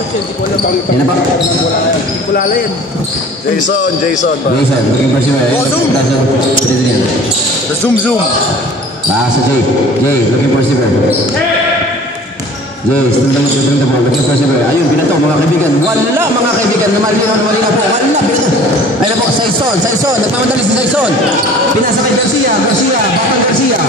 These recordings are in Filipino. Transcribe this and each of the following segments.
Yan na ba? Kulala yan. Jason. Looking for Silver. Zoom. Bakas sa Jay. Jay, looking for Silver. Jay, stunda mo. Looking for Silver. Ayun, binato mga kaibigan. Wala mga kaibigan. Malinaw po. Wala, binato. Ayun po, Saison. Nagmamadali si Saison. Pinasa kay Garcia. Batang Garcia.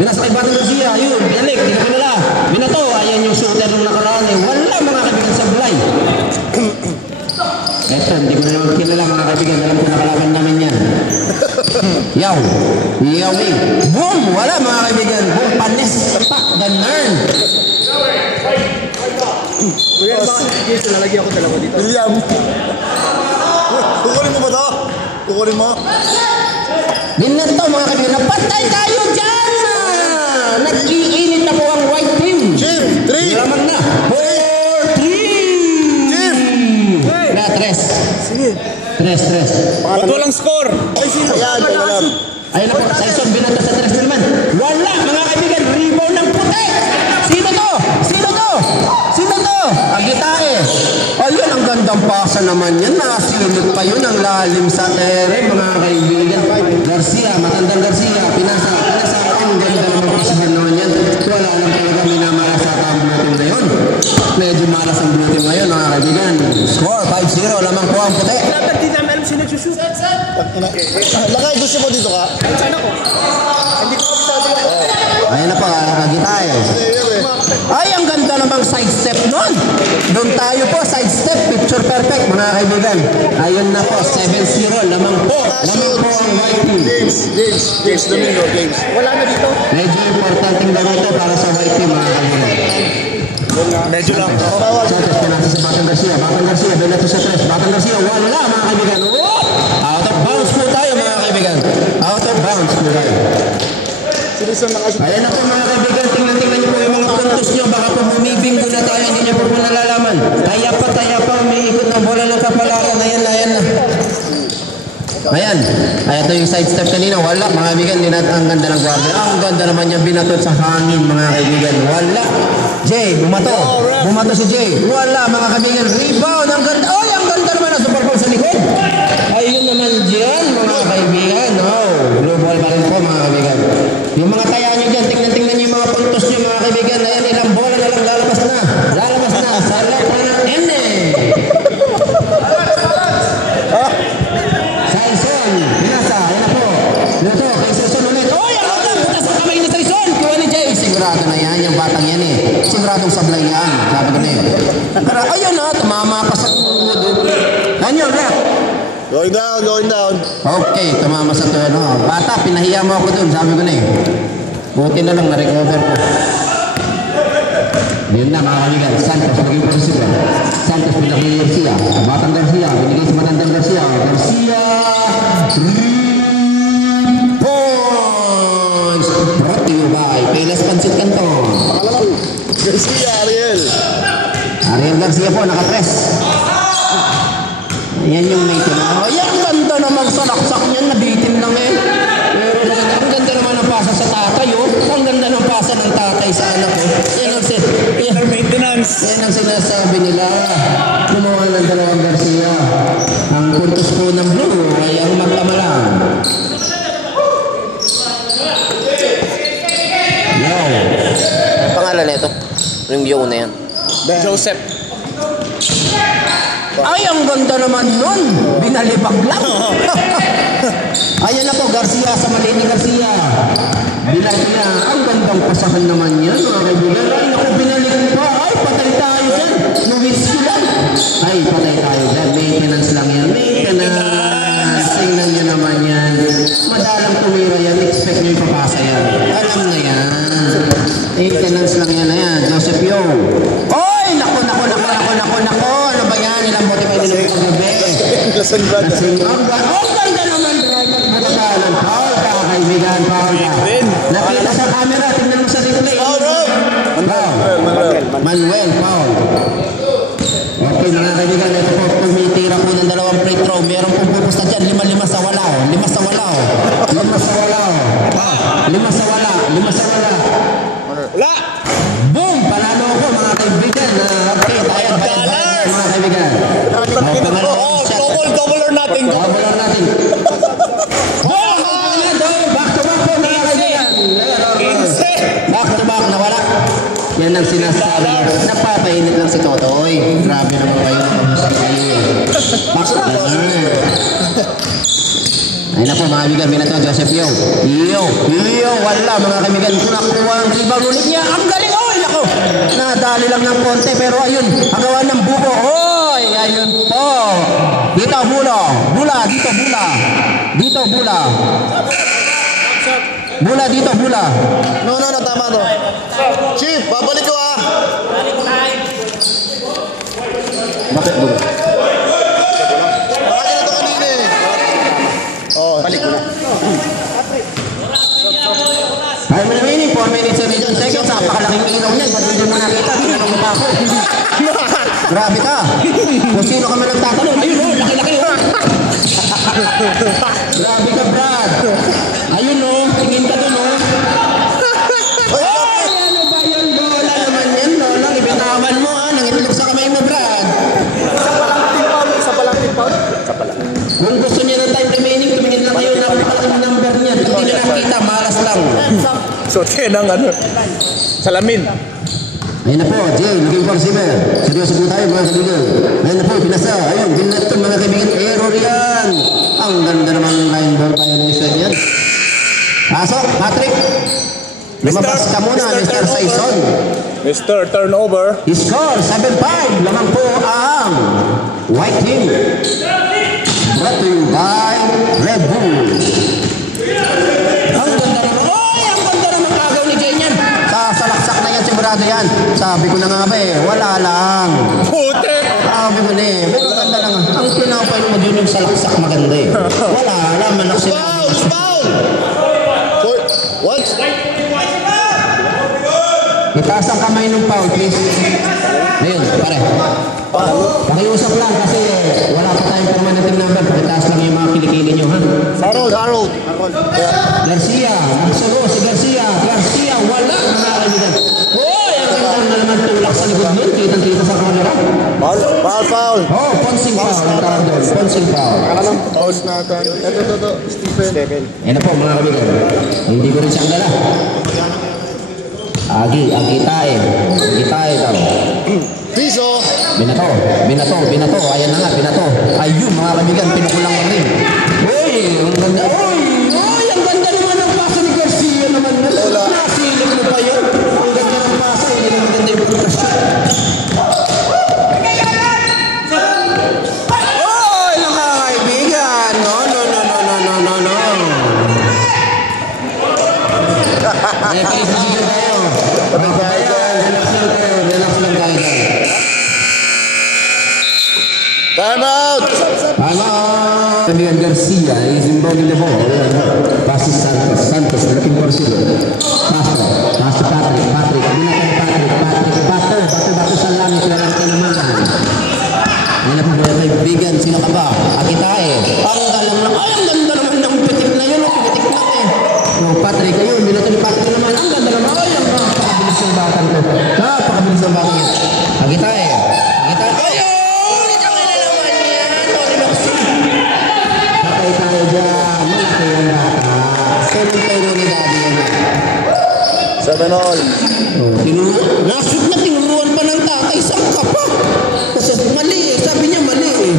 Pinasa kay Batang Garcia. Ayun, binalik. Di ko nila. Binato. Ayan yung shooter nung nakaraan. Wala mga kaibigan sa bulay. Eto, hindi ko na naman kilala mga kaibigan. Alam ko nakalaban namin yan. Yawing. Boom! Wala mga kaibigan. Boom! Panis. Pak! Ganarn. Kuya, yes, lalagyan ako dalawa dito. William. Kukunin mo ba ito? Kukunin mo? Binato mga kaibigan. Napatay tayo dyan! Nag-iinit na po ang white team. Jim, 3. Laman na. 4-3. Jim. Na, 3. Sige. 3. Ba't walang score? Ay, sino? Ayan. Ayun na po. Saison binato sa 3 naman. Wala mga kaibigan. Rebound ng puti. Sino to? Agitae. Ayun, ang gandang pasa naman yan. Nakasilip pa yun. Ang lalim sa ere, mga kaibigan. Garcia, matandang Garcia. Pinasa. Ang ganda naman pasahan naman yan. Wala lang talaga minamasa ang blue team na yun. Medyo malas ang blue team ngayon, mga kaibigan. Score, 5-0. Lamang po ang puti. Dapat di namin alam sino nagsushoot. Lakay, gusto mo dito ka? Saan ako? Hindi ko sabi ako. Ayun na po, agitae. Ay, ang ganda namang sidestep nun. Doon tayo po, sidestep, picture perfect, mga kaibigan. Ayun na po, 7-0, lamang po ang white team. James Domingo. Wala na dito. Medyo importanteng laro ito para sa white team, mga kaibigan. Medyo lang. Santos, pinasa sa Batang Garcia, binato sa 3. Batang Garcia, wala, mga kaibigan. Out of bounds po tayo, mga kaibigan. Out of bounds po tayo. Ayan na po mga kaibigan, tingnan niyo po yung mga puntos nyo, baka po bumibinggo na tayo, hindi nyo po nalalaman. Taya pa, umiikot ng bola ng kapalaran, ayan na. Ayan, ito yung sidestep kanina, wala mga kaibigan, ang ganda ng guardia. Ang ganda naman yung binatot sa hangin mga kaibigan, wala. Jay, bumato si Jay, wala mga kaibigan, rebound, ang ganda naman ang super ball sa likod. Ayun naman dyan mga kaibigan, blue ball pa rin po mga kaibigan. Yung mga taya nyo dyan, tingnan yung mga puntos nyo mga kaibigan. Ayan, ilang bola na lang lalabas na. Sa letra ng N. Saison, binasa, ayan na po. Luto, kay Saison ulit. Ang ganda, butas sa kamay ni Saison. Kuha ni Jay, sigurado na yan, yung batang yan Siguradong sablay yan, sabi ko na yun. Pero ayun tumama pa sa tuhod. Ganyan, rep. Going down. Okay, tumama sa tuhod. Bata, pinahiya mo ako dun, sabi ko na buti na lang, na-recover ko. Yun na mga kaligan, Santos naging posible. Santos pinakili Garcia. Batang Garcia, binigay sa matandang Garcia. Points! Brought to you by Pelas Pancit Canton. Garcia, Ariel Garcia po, naka-press. Ayan yung mate na. Ayan, ganda naman sa laksak niyan, nabitin lang Pero ang ganda naman ng pasa sa tatay, Ang ganda ng pasa ng tatay sa anak, Maintenance. Yan ang sinasabi nila. Gumawa ng dalawang Garcia. Ang puntos po ng blue ay ang magkamalang. Pangalan nito? Review ko na yan. Joseph. Ay, ang ganda naman nun. Binalibag lang. Ayan na po, Garcia sa maliit ni Garcia. Bilang niya, ang gandang pasahan naman yan, mga kaibigan. Ay, naku, binalik pa. Ay, patay tayo dyan. Nuhis ko lang. Ay, patay tayo dyan. Maintenance lang yan. Maintenance. Tingnan niyo naman yan. Madalang tumira yan. Expect niyo ipapasa yan. Alam na yan. Maintenance lang yan. Ayan, Joseph Yo. Ay, naku. Ano ba yan? Ilang bote pa yung paggabi? Lasang brother. Ang ganda naman, driver. Matagalan. Paul ka, kaibigan. Paul ka. Nakita sa camera. Tingnan mo sa replay. Manuel, Paul. Okay, mga kaibigan. Ito po, tumitira po ng dalawang free throw. Meron pong pupusta dyan. 5 sa wala. 5 sa wala. Wala. Boom! Panalo ko, mga kaibigan. Okay, tayo. natin. Habulan natin. Back to back po mga kaibigan. Back to back, nawala. Yan ang sinasabi. Napapainit lang si Totoy. Grabe naman kayo. Back to back. Ayun na po mga kaibigan, binato Joseph Yo. Yo, wala mga kaibigan. Kung nakuha ang rebound ulit niya, ang galing. Oy, nako. Nadali lang ng konti, pero ayun, agawan ng buko. Oy, ayun po. Dito, bula. Dito, bula. Dito, bula. Bula, dito, bula. No, tama to. Chief, babalik ko ah. Bakit bula? Bakit ito kanina eh? Oh, balik ko na. 5 remaining, 4 minutes and 18 seconds. Napakalaking ilaw niyan. Ba't hindi mo nakita? Tinanong mo pa ako. Grabe ka. Kung sino ka man nagtatanong, ayun o, laki-laki o. Grabe ka, Brad. Ayun o, tingin ka dun o. Ay, ano ba yan? Bola naman yan, Lola. Ibitawan mo ha. Nangitlog sa kamay mo, Brad. Isa pa lang foul. Kung gusto niya ng time remaining, tumingin lang kayo na ang number niya. Hindi niya nakikita, malas lang. So, ng ano, salamin. Ayun na po, Jay, looking for receiver. Seryoso po tayo mga kaibigan. Ayun na po, pinasa. Ayun, binat ito mga kaibigan. Error yan. Ang ganda naman ng line ball violation yan. Pasok, Patrick. Lumabas ka muna, Mr. Saison. Mr. Turnover. Score, 7-5. Lamang po ang White Team. Brought to you by Red Bull. Ang ganda naman. Oy, ang ganda naman agaw ni Jay niyan. Sasalaksak na yan, sigurado yan. Sabi ko na nga ba eh, wala lang. Putek. Sabi ko na eh, pero ganda lang. Ang pinapay mo yun yung salaksak maganda eh. Wala lang, manak sila. Foul! What? Itaas ang kamay ng foul, please. Ayun, pare. Pakiusap lang kasi wala pa tayong permanent number. Pakitaas lang yung mga kilikili nyo, ha? Harold. Garcia, nagsulo si Garcia. Garcia, wala mga kaibigan. Uy, ang ganda na naman tulak sa likod nun. Kitang-kita sa camera. Foul. Oh, Ponsing foul. Ang tawag doon, Ponsing foul. Alam, pause na ito. Ito. Stephen. Yan na po mga kaibigan. Hindi ko rin siyang dala. Agi tayo. Agi tayo daw. Piso. Binato. Ayan na nga, binato. Ayun mga kaibigan, pinukulang ko rin. Uy, ang ganda. Uy, ang ganda naman ng paso ni Garcia naman. Nasilip mo pa yun. Ang ganda ng paso, hindi naman ganda yung pagkasyon. Uy, mga kaibigan. No. Ay, pag-isisip tayo. Relax lang tayo. Time out. Kaibigan Garcia is involved in the ball. Passes Santos looking for Silva. Pass to Patrick. Bato sa langit na lang tinamahan. Yan ang mga kaibigan. Sino ka ba? Akitae. Ang galang lang. Ay, ang ganda naman ng pitik na yun. Pitik na eh. Patrick, ayun. Binato ni Patrick naman. Ang ganda naman. Ay, ang napakabilis ng batang ko. Napakabilis ng batang yan. Akitae. Ayun! Patay tayo dyan. Malaki ang bata. Tulong ni Daddy yan. 7-all. Nasud na tinuruan pa ng tatay. Saan ka pa? Kasi mali eh. Sabi niya mali eh.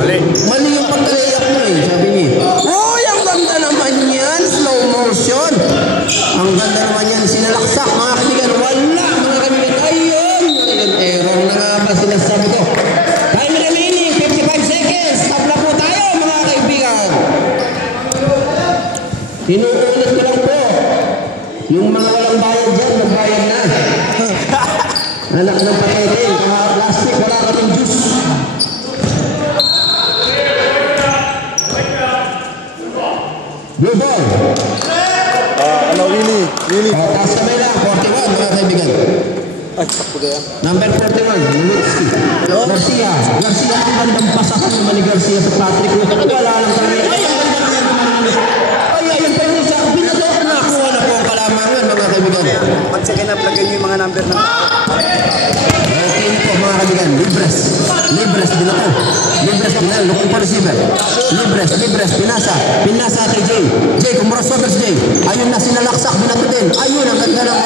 Mali yung pagkalayak mo eh. Sabi niya. Uy, ang ganda naman yan. Slow motion. Ang ganda naman yan. Sinalaksak mga kaibigan. Wala mga kaibigan. Ayun. Error na nga ba sinasabi ko. Time remaining. 55 seconds. Stop na po tayo mga kaibigan. Inuulit ko lang po. Yung mga walang bayad dyan, magbayad na. Anak ng patete, last week wala kaming juice. Blue ball. Really? Taas kamay lang, 41 mga kaibigan. Number 41, Lulutski. Garcia, ang gandang pasakan naman ni Garcia sa Patrick. Wala lang kami. Ay, ang ganda naman. Ayun pa yun sa pinadok na. Kuha na po ang kalamangan mga kaibigan. Pag second up, lagyan nyo yung mga number na. Okay po mga kaibigan. Libres, binato. Libres, binal, looking for receiver. Libres, pinasa kay Jay. Jay, kumrosovers Jay. Ayun na, sinalaksak, binato din. Ayun, ang ganda ng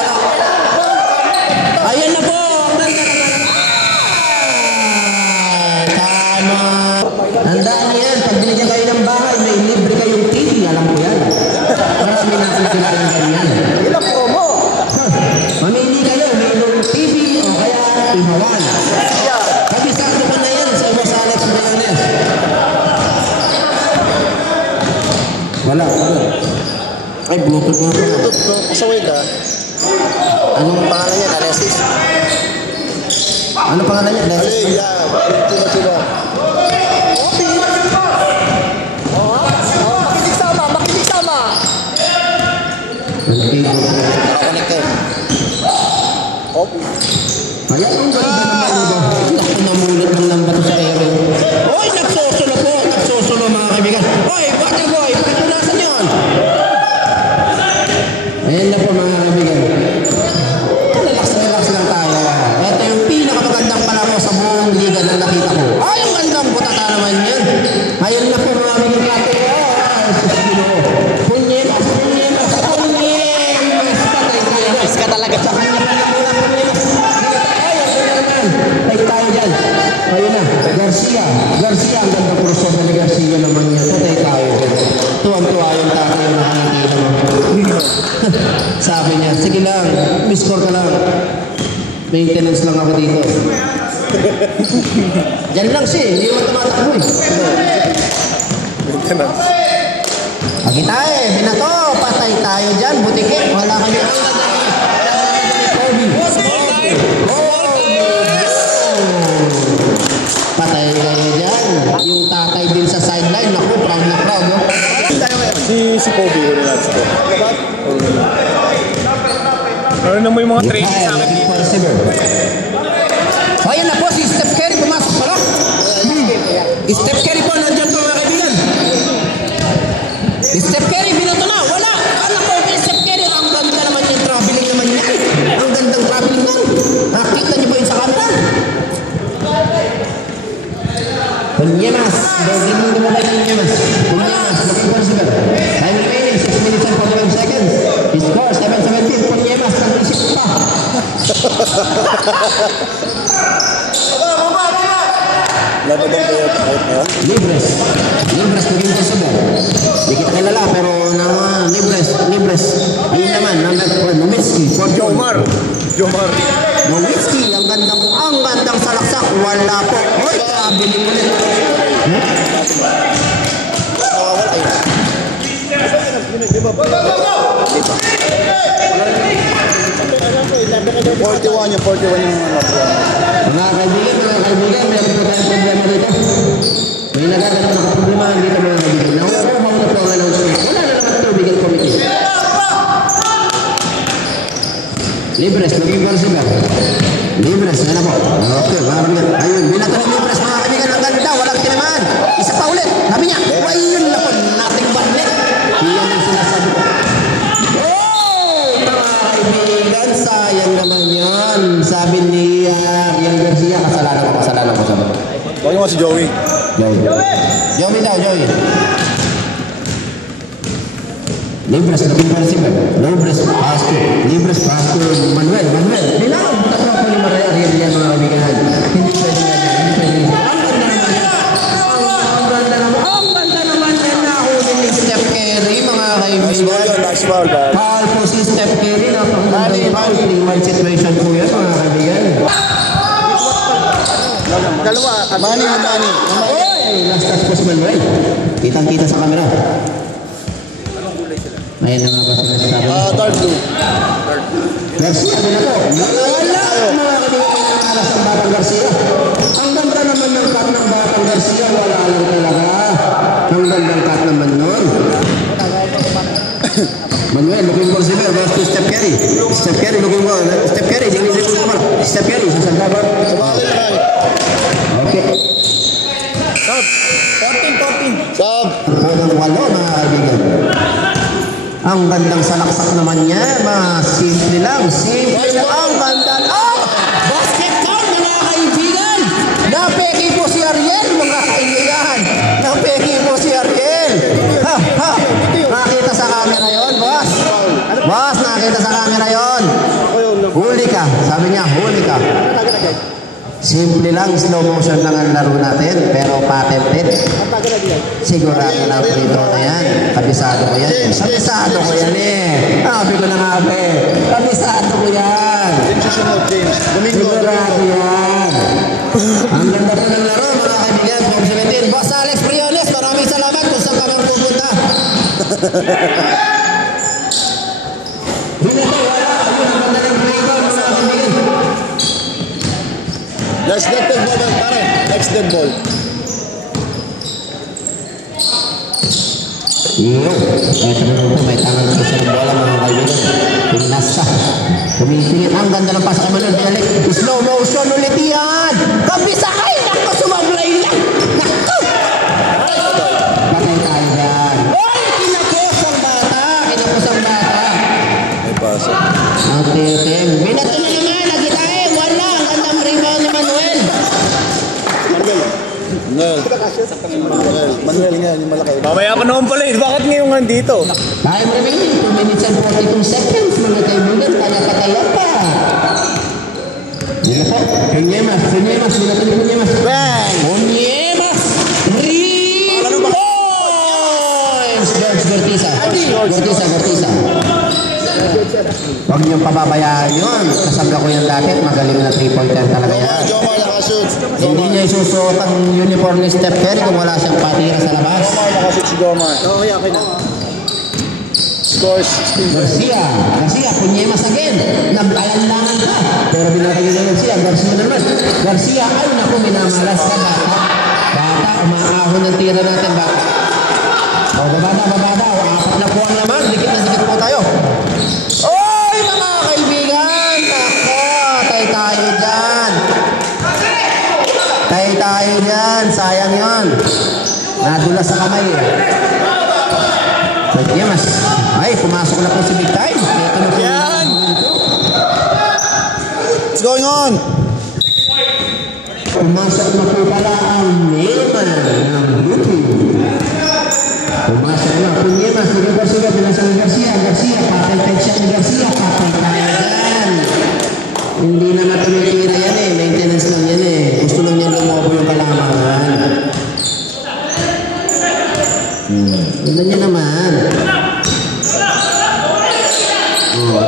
ayan na po, ang ganda ng tama. Tandaan niyo yan, pag binigyan kayo ng bahay, may libre kayong TV, alam ko yan. Marami na akong kailangan ganyan. Ilang promo. Mamili kayo, may TV o kaya ihawan. Kabisado ko na yan sa iba sa alat ng Bayones. Wala. Ay, Bluetooth nga pala. Pasaway ka. Anong pangalan niya? Alexis? Ano pangalan niya? Alexis? Ay, yeah. Ito na sila. Makinig sama. Nakakonek kayo. Kaya ang ganda naman ito. Naku, namulit ng lambat sa ere. Hoy, nagsosulo mga kaibigan. Hoy, bata boy, patunasan yan. Ayan na po mga kaibigan. Relax lang tayo. Ito yung pinakamagandang palaro sa buong liga na nakita ko. Ay, ang gandang butata naman yan. Ayan na po mga kaibigan natin. Punyemas. Nice ka talaga. Ay tayo dyan. Ayun na. Garcia. Ang ganda crossover ni Garcia naman yan. Tatay tayo. Tuwang-tuwa yung tayo yung nakakita mo. Sabi niya, sige lang. Biscore ka lang. Maintenance lang ako dito. Diyan lang siya. Hindi mo tumatakbo eh. Pagi tayo. Binato. Patay tayo dyan. Butikin. Wala kami. Patay kayo dyan. Yung tatay din sa sideline. Naku, proud na proud. No? Si Kobe, huli natin si Kobe. Ano na mo yung mga training sa akin dito? So ayan na po, si Steph Curry pumasok pala. Steph Curry po, nandiyan po mga kaibigan. Steph Curry, binato na. Wala. Anak ko, Steph Curry. Ang ganda naman yung traveling naman niya. Ang gandang traveling nun. Nakita niyo po yun sa camera. Punyemas. Dogin mo naman kayo Punyemas. Looking for receiver. Time remaining, 6 minutes and 45 seconds. Score, 7-17. Punyemas, nag-isip pa. Libres looking for receiver. Di kita kilala, pero Libres. Ayun naman, number 4, Nowitzki. Jomar. Nowitzki, ang gandang salaksak. Wala po. Hoy, kabiling ulit. Nawawala yun. 41 yung Mga kaibigan, meron po tayong problema dito. May nagagalang nakaproblema dito mga kaibigan. Nakukuha na po ang announcement. Wala na naman tubig ang committee. Libres, looking for receiver. Libres, yan na po. Okay, mga kaibigan. Ayun, binato ng Libres, mga kaibigan. Ang ganda, walang tinamaan. Isa pa ulit. Sabi niya, ayun na po, nothing but net. Iyan ang sinasabi ko. Oh, mga kaibigan, sayang naman yan. Sabi ni Rian Garcia, kasalanan ko. Huwag mo si Joey. Joey daw. Libres, looking for receiver. Libres, pass to Manuel. Nilang, tatlo po ni Maria Ariel mga kaibigan. Hindi pwede nga. Ang ganda naman yan na huli ni Steph Curry, mga kaibigan. Nice ball. Foul po si Steph Curry. Napakagandang foul. 3-1 situation po yan, mga kaibigan. Dalawa. Money. Oy, last touch po si Manuel. Kitang-kita sa camera. Ayan na nga ba sinasabi? Dark blue. Garcia, ano na po? Wala mga kaibigan ng alas ng Batang Garcia. Ang ganda naman ng cut ng Batang Garcia. Wala lang talaga. Ang gandang cut naman nun. Manuel, looking for receiver. Goes to Steph Curry. Steph Curry, dinilip ko naman. Steph Curry, sasangka ba? Okay. Stop. 14. Sab. Ang walo, mga kaibigan. Ang gandang salaksak naman niya. Simple lang. Ang ganda. Basket count, mga kaibigan. Garcia, sabi niya, huli ka. Simple lang, slow motion lang ang laro natin, pero patented. Sigurado na free throw na yan. Kabisado ko yan. Kabisado ko yan eh. Sabi ko na nga kabisado ko yan. Sigurado yan. Ang ganda po ng laro, mga kaibigan. Kung 17, Boss Alex Briones, maraming salamat kung saan ka mang pupunta. Binito, wala. Ayun, ang ganda ng free throw, mga kaibigan. Next dead ball, pare. Next dead ball. Iyo, eto na ito, may tangan na sa bola mga kaibigan. Pinasa. Tumitingin, ang ganda ng pasa kay Manuel Dialek. Slow motion ulit yan. Kabisa kayo, naku, sumablay lang. Naku. Patay tayo yan. Oy, kinapos ang bata. Kinapos ang bata. May pasa. Okay. Minato na naman, lagi tayo. Wala, ang gandang rebound ni Manuel. Manuel nga, yung malaki. Mamaya pa naman pala eh. Bakit ngayon nandito? Time remaining, 2 minutes and 42 seconds, mga kaibigan, kaya pa. Yan po, Punyemas, minato ni Punyemas. Bang! Punyemas! 3 points! George Gortiza. Huwag niyong pababayaan yun. Kasabla ko yan dati, magaling na 3-pointer talaga yan. Jomar nakashoot. Hindi niya isusuot ang uniform ni Steph Curry kung wala siyang patira sa labas. Jomar nakashoot si Jomar. Oo, okay na. Scores 16. Garcia, Punyemas again. Nag-alanlangan ka. Pero binakay niya Garcia naman. Garcia, ay naku, minamalas ka bata. Bata, umaahon ng tira natin ba? O, bababa. Apat na puwang naman. Dikit na dikit po tayo. Oy, mga kaibigan! Ako, tayo dyan. Sayang yon. Nadulas sa kamay eh. Punyemas. Ay, pumasok na po si Big Time. Yan! What's going on? Pumasok na po pala ang Neymar ng Blue Team. Pumasok na. Punyemas, Garcia, pinasang Garcia, patay siya ni Garcia, patay tayo dyan. Hindi naman tumitira yan eh. Maintenance lang yan eh. Gusto lang niya lumobo yung kalamangan. Tignan niya naman.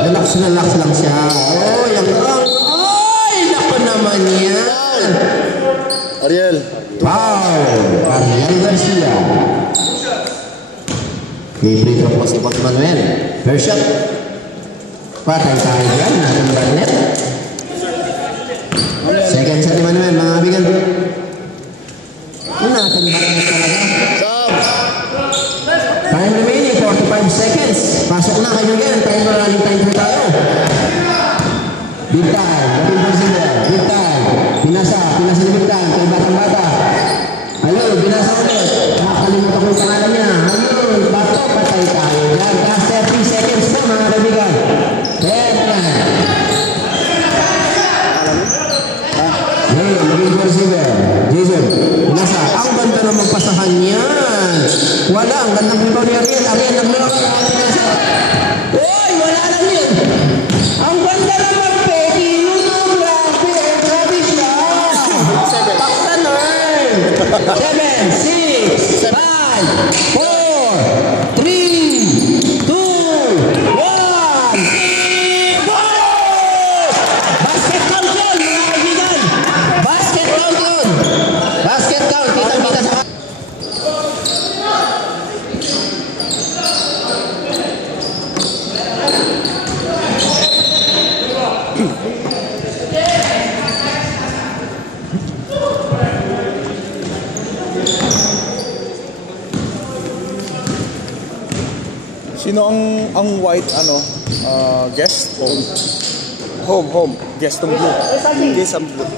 Relax lang siya. Oh, yung wrong. Ay, naku naman yan. Ariel. Wow! Ariel Garcia. Free throw po si Boss Manuel. First shot. Patay tayo yan. Natin Barnett. Second shot ni Manuel, mga kaibigan. Natin Barnett talaga. Subs. Time remaining, 45 seconds. Pasok na kayo yan. Running time po tayo. Big time. Dating Brazilian. Big time. Pinasa ni Big time. Kay batang-bata. Ayun, binasa ulit. Nakakalimutan ko yung pangalan niya. Ayun, bato, patay tayo. Yan, last 30 seconds po mga kaibigan. Yan. Ayun, maging receiver. Jason, binasa. Ang ganda na magpasahan yan. Wala, ang ganda ng ni Ariel. Ariel, naglulok ang ating sa... Uy, wala na yun. Ang ganda na magpegi. Yun ang grabe. Grabe siya. Pakta na. 7, 6, 5, 4, 3, 2, 1. Basket count yun, mga kaibigan. Basket count yun. Basket count. Kita-kita sa... Sino ang white guest? Home. Guest ng blue. Guest ang blue.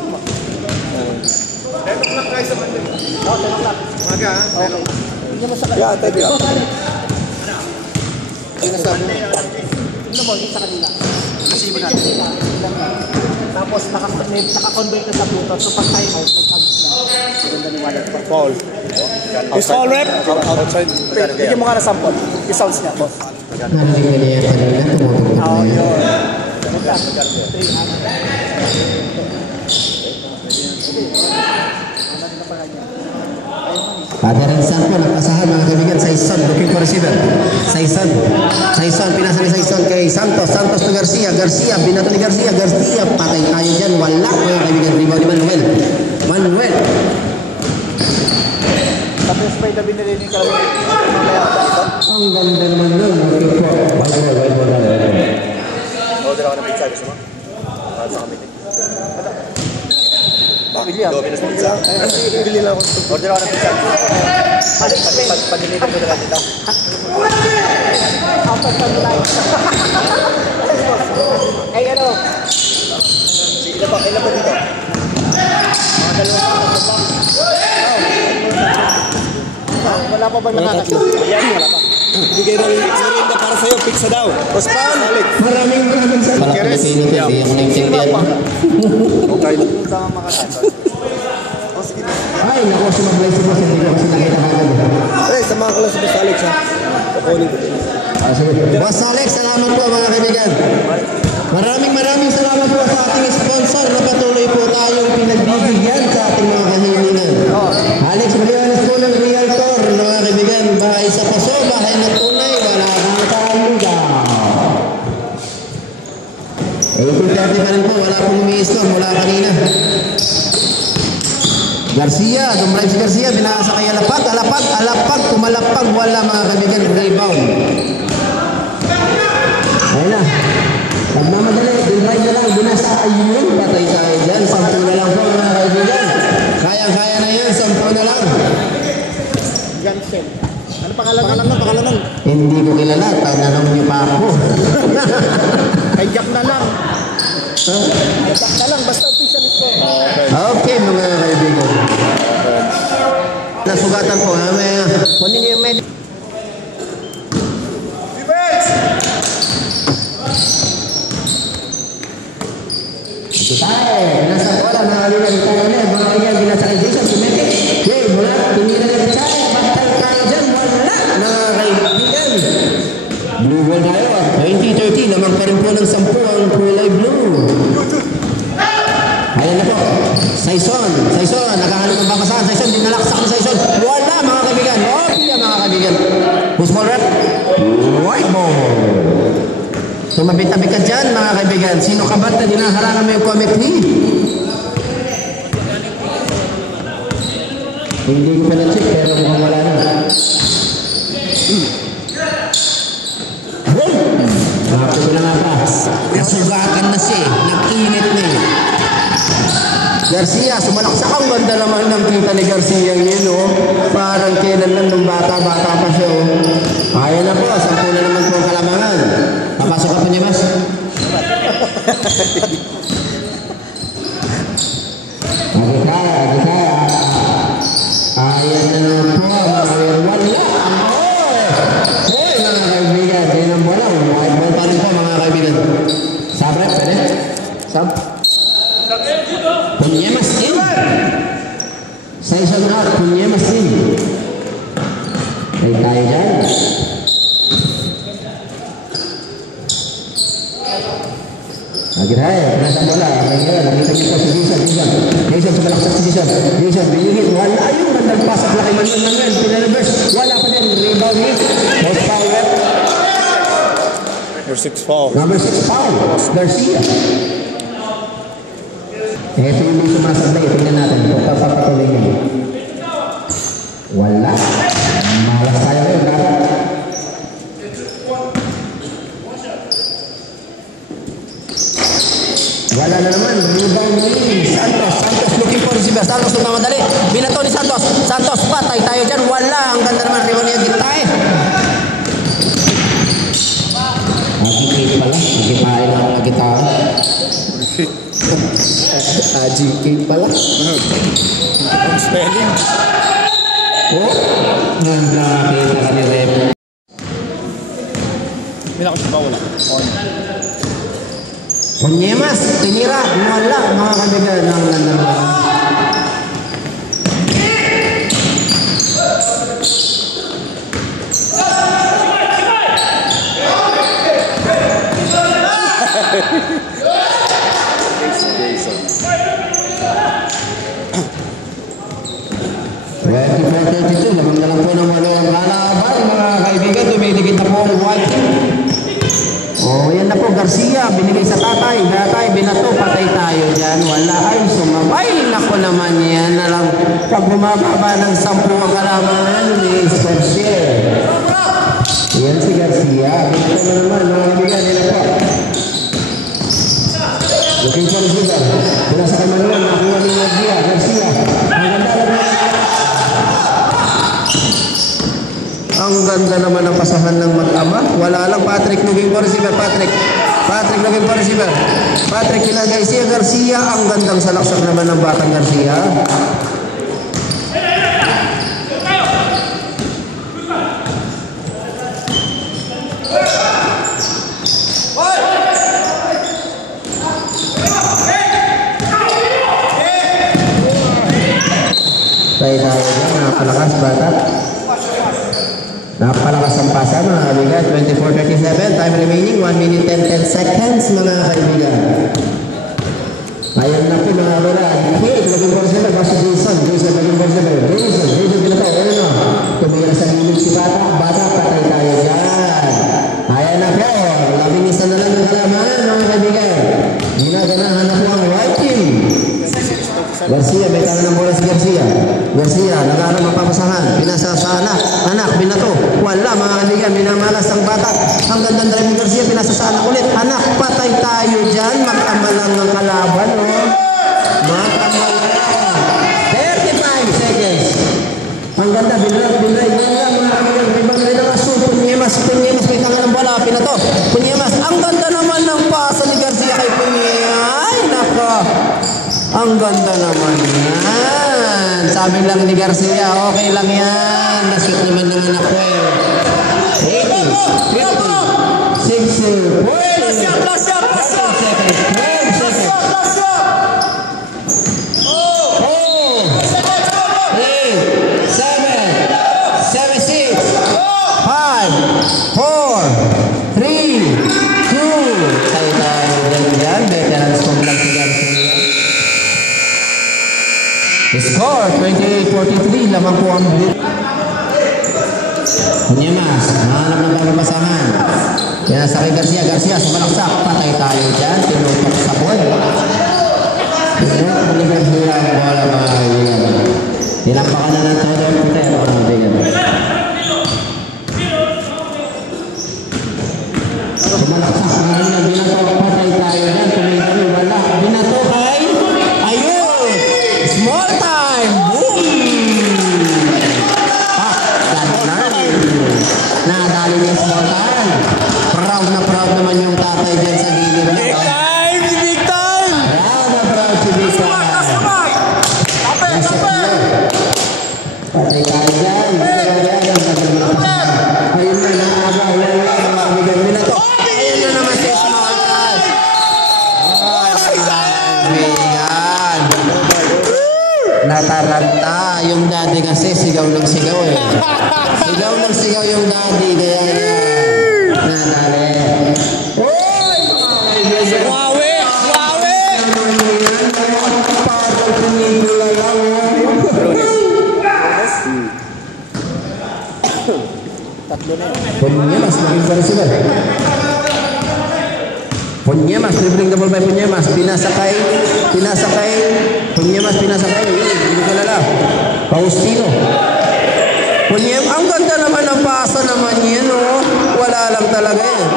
Yeah, tayo lang. Tapos naka-convert na sa Bluetooth. So pag time out, may comes na. Maganda ni Wallet. Paul. Is all rep? Outside. Bigyan mo nga na sample. Yung sounds niya, boss. Narinig na niya kanina. Oo, yun. Padaran Santo, nagpasahan mga kaibigan. Saison, looking for receiver. Saison, pinasa ni Saison kay Santos. Santos to Garcia. Garcia, binato ni Garcia. Garcia, patay tayo dyan. Wala mga kaibigan. Rebound ni Manuel. Tapos pa yung binili ni Calvin. Ang ganda naman yun. Looking for. White ball. Order ako ng pizza. Gusto mo? Para sa kami. William. Domino's pizza. Bili lang ako. Order ako ng pizza. Pag-deliver ko na lang dito. Out of the line. Ay, ano? Ilan ba dito? Mga dalawang wala pa ba nakakasya? Wala pa. Bigay ng merienda para sa'yo. Pizza daw. Osman. Maraming salamat. Keres. Hindi ako naintindihan. Okay. Sama makasya. Ay, naku, sumablay si Boss. Hindi ko kasi nakita kagad. Ay, samahan ko lang si Boss Alex ha. Kukunin ko din. Boss Alex, salamat po mga kaibigan. Maraming salamat po sa ating sponsor na patuloy po tayong pinagbibigyan sa ating mga kahilingan. Alex Briones po ng Realtor, mga kaibigan. Bahay sa paso, bahay na tunay, wala kang kalugaw. 18:30 pa rin po, wala pong umiistorm mula kanina. Garcia, dumrive si Garcia, binasa kay alapag, kumalapag, wala mga kaibigan, rebound. Ayun na. Pagmamadali, dumrive na lang, binasa, ayun, patay tayo dyan. 10 na lang po mga kaibigan. Kaya na yan, 10 na lang. Jansen. Ano pangalan? Hindi ko kilala, tanong niyo pa ako. Ay, Jack na lang. Jack na lang, basta officialist ko. Okay mga kaibigan. Nasugatan po, ha? Kunin niyo yung med. Ito tayo. Nasa bola, mga kaibigan. Mga kaibigan, binasa kay Jason. Sumete. Okay, mula. Tumira na tayo. Bantay tayo dyan. Wala. Mga kaibigan. Blue ball tayo. 20-30. Naman pa rin po ng 10 ang kulay blue. Ayan na po. Saison. Nakahanap ng babasahan. Saison, dinalaksak ni Saison. Wala mga kaibigan. Okay mga kaibigan. Who's ball rep? White ball. Tumabit-tabi ka dyan mga kaibigan. Sino ka ba't na dinaharangan mo yung comic ni? Hindi ko pa na-check pero mukhang wala na. Boom! Bakit ko na nga pa. Nasugatan na siya. Nag-init na eh. Garcia, sumalaksak. Ang ganda naman ng kita ni Garcia yun, oh. Parang kailan lang nung bata pa siya, oh. Kaya na po, 10 na naman po ang kalamangan. Papasok ka pa niya, Mas? Agitaya. Ayan na po, wala. Hoy, mga kaibigan, yan ang bola. White ball pa rin po, mga kaibigan. Sabre, pwede? Sab? Punyemas in. Saison out, Punyemas in. Ay tayo dyan. Agitaya, nasa bola. Nakita niyo po si Jason. Jason, sumalaksak si Jason. Jason, bilihit. Wala yung nagpasak na kay Manuel. Pinalabas. Wala pa din. Rebound hit. Next foul rep. Number 6 foul. Number 6 foul. Garcia. Ito yung may sumasablay. Tingnan natin. Papapatuloy niyo. Wala. Malas tayo rin. Wala na naman. Rebound ni Santos. Santos looking for receiver. Santos tumamadali. Binato ni Santos. Santos patay tayo dyan. Wala. Ang ganda naman. Rebound niya gitay. Agikate pala. Agitain ako agitain. Agikate pala. Ang spelling. Oh. Nakita ka ni Rep. Hindi na ako siya wala. On. Punyemas, tinira, wala mga kaibigan ng nandaman. pag bumababa ng 10 ang kalamangan, may score share. Yan si Garcia. Ito naman, mga kaibigan, nila po. Looking for Zidar. Pinasa kay Manuel, nakuha ni Garcia. Ang ganda naman ng pasahan ng mag-ama. Wala lang, Patrick looking for receiver. Patrick looking for receiver. Patrick kinagay siya Garcia. Ang gandang salaksak naman ng batang Garcia. Tayo napalakas bata. Napalakas ang pasa mga kaibigan. 24:37. Time remaining. 1 minute 10 seconds mga kaibigan. Ayan na po mga wala. Hey, laging for sila. Basta Jason laging for sila. Jason pinatay. Ayan na. Tumira sa limit si bata. Bata, patay tayo dyan. Ayan na po. Labing isa na lang ng kalaman mga kaibigan. Ginaganahan na po ang white team. Garcia, may tangan ng bola si Garcia. Garcia, nag-aaral mapapasahan. Pinasa sa anak, binato. Wala mga kaibigan, minamalas ang bata. Ang gandang driving Garcia, pinasa sa anak ulit. Anak, patay tayo dyan. Mag-ama lang ng kalaban, oh. Mag-ama lang. 35 seconds. Ang ganda, binray. Ganda, mga kaibigan. May bagay na aso. Punyemas, may tangan ng bola. Pinato. Punyemas. Ang ganda naman ng pasa ni Garcia kay Punyemas. Ay, nako. Ang ganda naman yan. Sabi lang ni Garcia, okay lang yan. Nashoot naman ng anak ko eh. 80, 50, 60, 28-43, lamang po ang bulit. Punyemas, mahanap ng pagpapasahan. Yan sa kay Garcia, sumalaksak. Patay tayo dyan, tinutok sa pod. Tinutok ni Garcia ang bola mga kaibigan. Tinampakan na ng todo ang puti mga kaibigan. Sumalaksak, mahanap ng binato. Patay tayo dyan, tumingkami, wala. Binato kay, ayun! Small time! Boom! Nadali niya small time. Proud naman yung tatay dyan sa gilid. Big time! Proud si Big time. Patay tayo dyan. Ayun na, naaga. Ayun na naman si small time. Nataranta. Yung daddy kasi sigaw ng sigaw eh. Sigaw ng sigaw yung daddy. Kaya nadali. Uy! Wawi! Parang tumigula lang. Tatlo na yun. Punyemas, nakikita sila. Punyemas, dribbling double by Punyemas. Pinasakay. Punyemas, pinasakay. Hindi ko lala. Faustino. Punyemas, ang ganda naman ng pasa naman yan, oh. Wala lang talaga yan.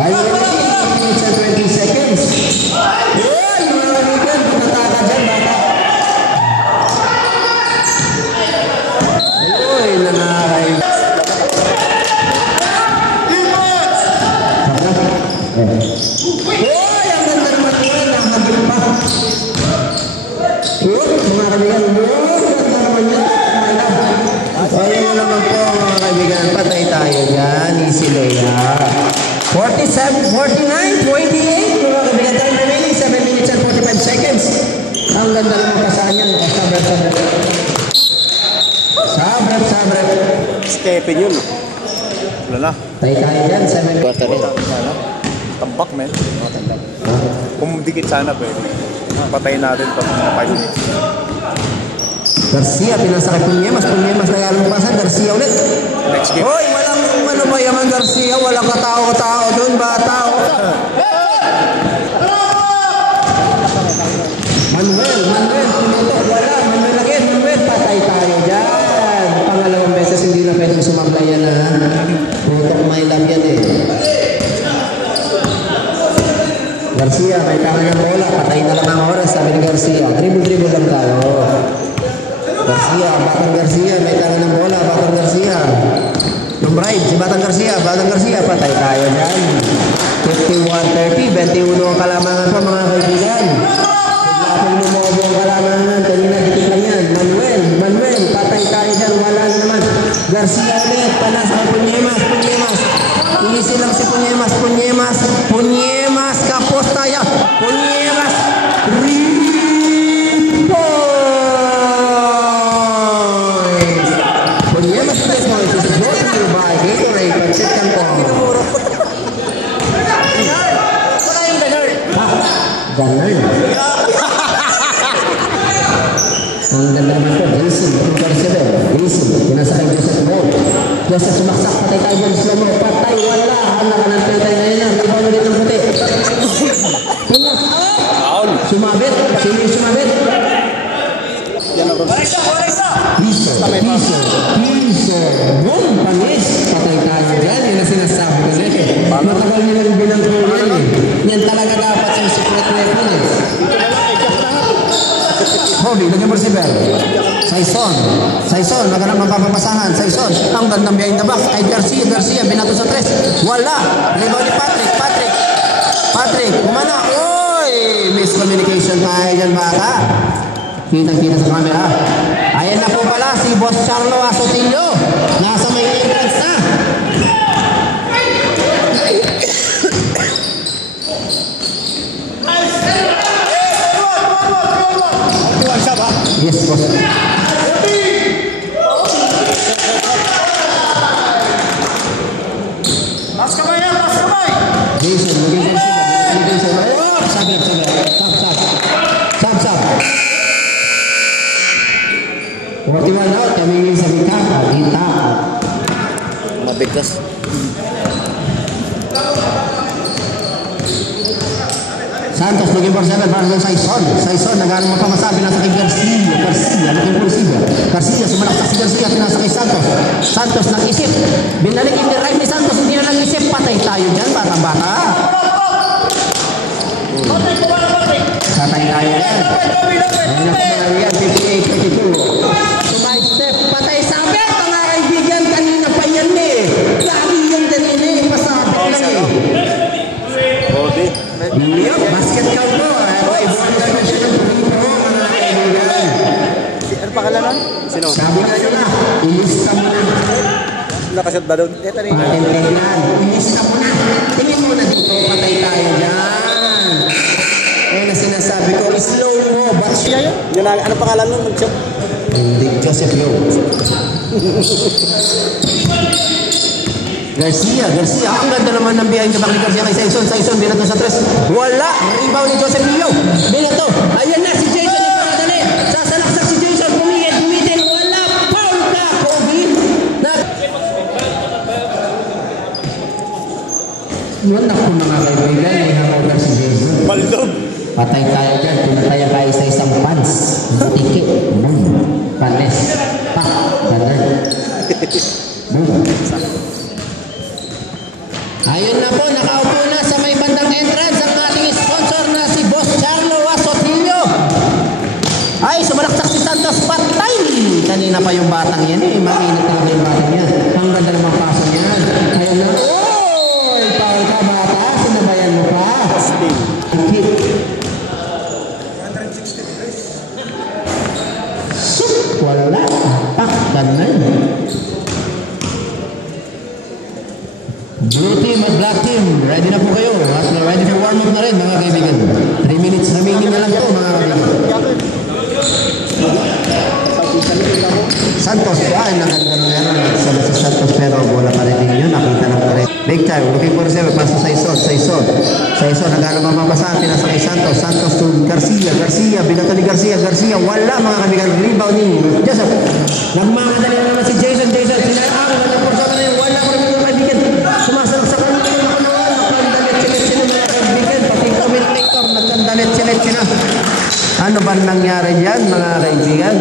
5 minutes and 20 seconds. Yun, mga kaibigan, pinataka dyan, bata. Ayun, nanakay. Uy, ang ganda naman yun. Nakagil pa. Mga kaibigan, ganda naman yun. Ayun naman po mga kaibigan. Patay tayo yan. Easy laya. 47, 49, 28. Mga kaibigan, time remaining. 7 minutes and 45 seconds. Ang ganda naman pasahan yan. Sabret. Stepin yun. Wala na. Patay tayo yan. 7 minutes. Tambak, men. Kung dikit sana pwede. Patayin natin pag 5 minutes. Garcia, pinasakay Punyemas nag-aaral pasan. Garcia ulit. Next game. Hoy, walang ano ba yaman Garcia? Walang katao doon, bata. Manuel. Garcia, Batang Garcia, may tangan ng bola, Batang Garcia. Yung right, si Batang Garcia, patay tayo dyan. 51-30, 21 ang kalamangan pa mga kaibigan. Bigla pong lumobo ang kalamangan, kanina dikit lang yan. Manuel, patay tayo dyan, wala na naman. Garcia ulit, panas kay Punyemas. Easy lang si Punyemas, kapos tayo. Punyemas, 3 points. Punyemas 3 points. This is brought to you by Gatorade Pancit Canton. Ganun. Ang ganda naman po, Jason, pinasakay Joseph Moore. Joseph sumaksak, patay tayo dyan, slow mo, patay, wala. Ang nakanantay tayo na yun, rebound ulit ng puti. Sumabit, sino yung sumabit? Piso. Boom, pangis, patay tayo dyan, yun ang sinasabi ko na eh. Matagal nilang binangkulan eh. Yan talaga dapat sa secret weapon eh. Bobby, lagyan mo receiver. Saison, magandang mapapapasahan. Saison, ang gandang behind the back. Kay Garcia, binato sa 3. Wala. Rebound ni Patrick, kumana. Oy! Miscommunication tayo dyan, baka. Kitang-kita sa camera. Ayan na po pala si Boss Charlo Asotilio. Nasa may entrance na. Yes, boss. Mas kamay! Jason. Sab. 41 out, kami sa kita. Mabigkas. Santos looking for 7 para sa Saison, nag-ano mapamasabi nasa kay Garcia, looking for receiver. Garcia, sumalaksak si Garcia, pinasa kay Santos nag-isip, binalik in the right ni Santos, hindi na nag-isip, patay tayo dyan, bata-bata. Patay tayo yan. Ayun na 58-22. Sumay-step, patay sabit, mga kaibigan, kanina pa yan eh. Lagi yung kanina eh, pasabit lang eh. Basket count po. Ibuan lang na siya ng pulito, mga kaibigan. Ano pakalanan? Sino? Sabi na nyo na, ilista mo na. Nakasat ba doon? Patentegnan, ilista mo na. Tingin mo na dito, patay tayo dyan. Ayun na sinasabi ko, slow mo, but siya yun. Yun, ano pangalan nun? Mag-shop? Hindi, Joseph Yo. Garcia, ang ganda naman ng behind the back ni Garcia kay Saison, binato sa 3. Wala, rebound ni Joseph Yo. Binato, ayan na si Jason, iparadali. Sasalaksak si Jason, bumitin, wala, foul ka, Kobe. Wala ko mga kaibigan, may hangover si Jason. Baldog! Patay tayo dyan, pinataya ka isa-isang pants. Butiki, boom, panes, ganun. Boom. Ayun na po, nakaupo na sa may bandang entrance ang ating sponsor na si Boss Charlo Asotilio. Ay, sumalaksak si Santos, patay! Kanina pa yung batang yan eh, mainit talaga yung batang yan. Ang ganda naman paso niya. Ayun na, oy! Power ka bata, sinabayan mo pa. Hit. 160 wala. Ganun. Blue team at black team, ready na po kayo at ready for warm-up na rin mga kaibigan. 3 minutes remaining na lang to mga kaibigan. Santos, ay naganda na meron. Sabi si Santos pero bola pa rin yun, nakita lang pa rin. Big time, looking for receiver, pass to Saison, nagano mamabasahan, pinasa kay Santos to Garcia, binato ni Garcia, wala mga kaibigan, rebounding. Joseph, nagmamadali na naman si Jason, sinayaan, nagporsa na yung wala ko rin mga kaibigan. Sumasalak sa kanila, naklandalit mga kaibigan, pati commentator, naklandalit sila. Ano ba nangyari dyan mga kaibigan?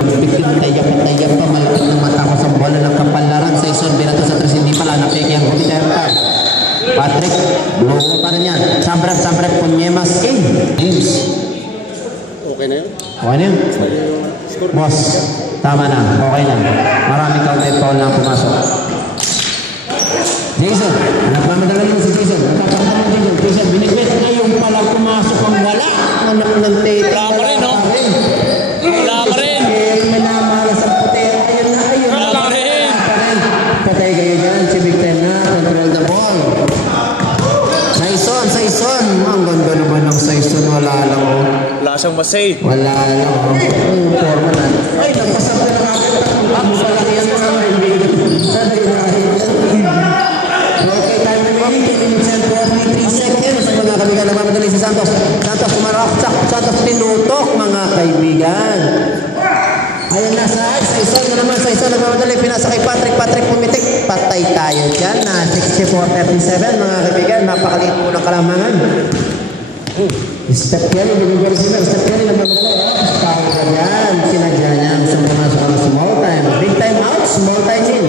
Tayang pa, malapit ng mata ko sa bola ng kapalaran. Saison, binato sa 3, hindi pala, napeke ang huli tayo pa. Patrick, blow pa rin yan. Sambrep, Punyemas, James. Okay na yun? Okay na yun? Boss, tama na. Okay lang. Maraming counted foul na pumasok. Jason, nagmamadala yun si Jason. Nagkakanta mo Jason. Jason, binigwit ngayon palang pumasok ang wala. Wala pa rin, no? Wala pa rin. May namala sa puti. Ayun na, ayun. Wala pa rin. Patay kayo dyan. Si Big Ten na. Control the ball. Saison. Ang ganda naman ng Saison. Wala lang. Wala siyang masay. Wala lang. Ang forma na. Ay, nagpasap na nakakita. Ang malaki yan sa mga ibigin. Okay, time remaining. 2 minutes and 43 seconds. Mga kaibigan, nagmamadali si Santos. Santos kumaraksak. Santos tinutok, mga kaibigan. Ayan na, Saison na naman. Saison nagmamadali. Pinasa kay Patrick. Patrick pumitik. Patay tayo dyan na 64-37, mga kaibigan. Napakaliit po ng kalamangan. Step Kelly, binigyan sila. Step Kelly nagmamadali. Tao ka dyan. Sinadya niya. Gusto pumasok ang small time. Big time out, small time in.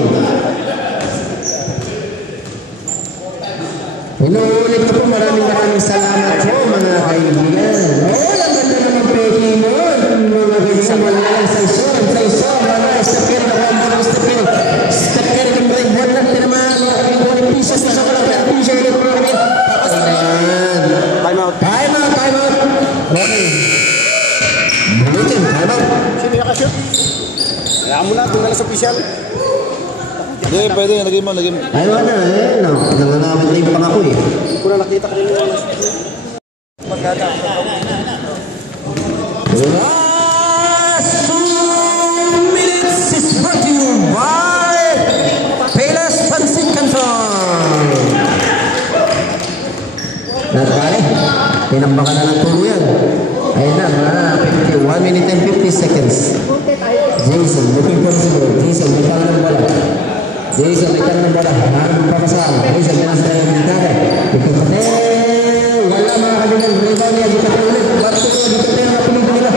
Inuulit ko po, maraming salamat po, mga kaibigan. Ang ganda naman peki mo. Mga kaibigan, wala lang Saison, wala. Step Kelly, nakuha mo Step Kelly. Step Kelly, kumbaling buwan lang, tinamaan, mga kaibigan, walang pieces na sa walang t-shirt, mga kaibigan. Patay na yan. Time out. Okay. Bulitin, time out. Sino yung kashoot? Kaya mo na, doon na lang sa official. Hindi, pwede. Lagay mo. Time out na, nangangamit na yung pang ako eh. Kung na nakita ka rin yung Last 2 minutes is brought to you by Payless Pansit Canton. Nagkali, tinambakan na ng turo yan. Ayun na, mga 1 minute and 50 seconds. Jason, looking for the goal. Jason, may tangan ng bola. Jason, may tangan ng bola. Maraming papasama. Jason, pinasa tayo ng gitare. Wala mga kabilang. Rebound niya, dito tayo ulit. Ba't ito, dito tayo napunin nila.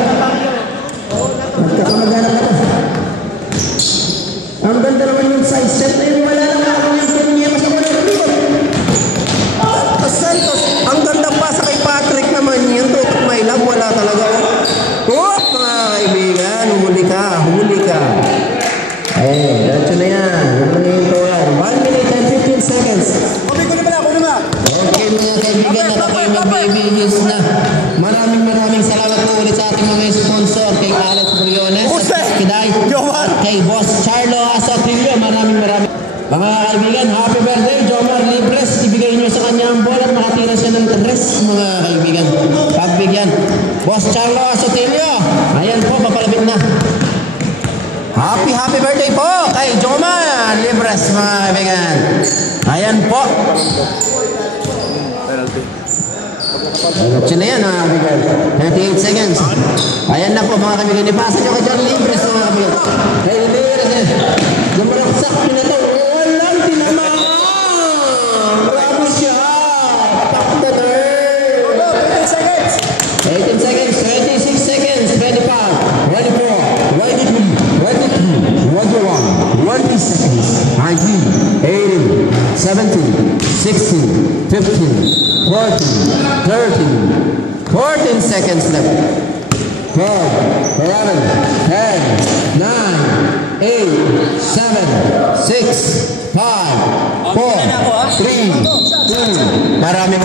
Nagkakamagana na ito. Ang ganda naman yung size set na yun. Wala lang ako yung pinunye pa sa bola. Santos, ang ganda pa sa kay Patrick naman yun. Tutok may love, wala talaga. Oh, mga kaibigan, huli ka. Eh, diretso na yan. Ito yan. 1 minute and 15 seconds. Okay, kunin mo na. Okay, mga kaibigan, na kayo mag-BBUs na. Maraming salamat po ulit sa ating mga sponsor. Kay Alex Briones, at Kiday, kay Boss Charlo Asotrillo. Maraming. Mga kaibigan, happy birthday, Jomar Libres. Ibigay niyo sa kanya ang bola at makatira siya ng dress, mga kaibigan. Pagbigyan. Boss Charlo Asotrillo. Ayan po, papalapit na. Happy birthday po kay Jomar Libres, mga kaibigan. Ayan po. Diretso na yan, mga kaibigan. 38 seconds. Ayan na po, mga kaibigan. Ipasa nyo kay John Libres, mga kaibigan. Kay Libres, lumalaksak na ito. Walang tinamaan. Bravo siya. Takda na. 18 seconds. 18 seconds. 26 seconds. 25. 24. 22. 21. 20 seconds. 19. 18. 17. 16. 15. 14. 13. 14 seconds left. 12, 11, 10, 9, 8, 7, 6, 5, 4, 3, 2. Maraming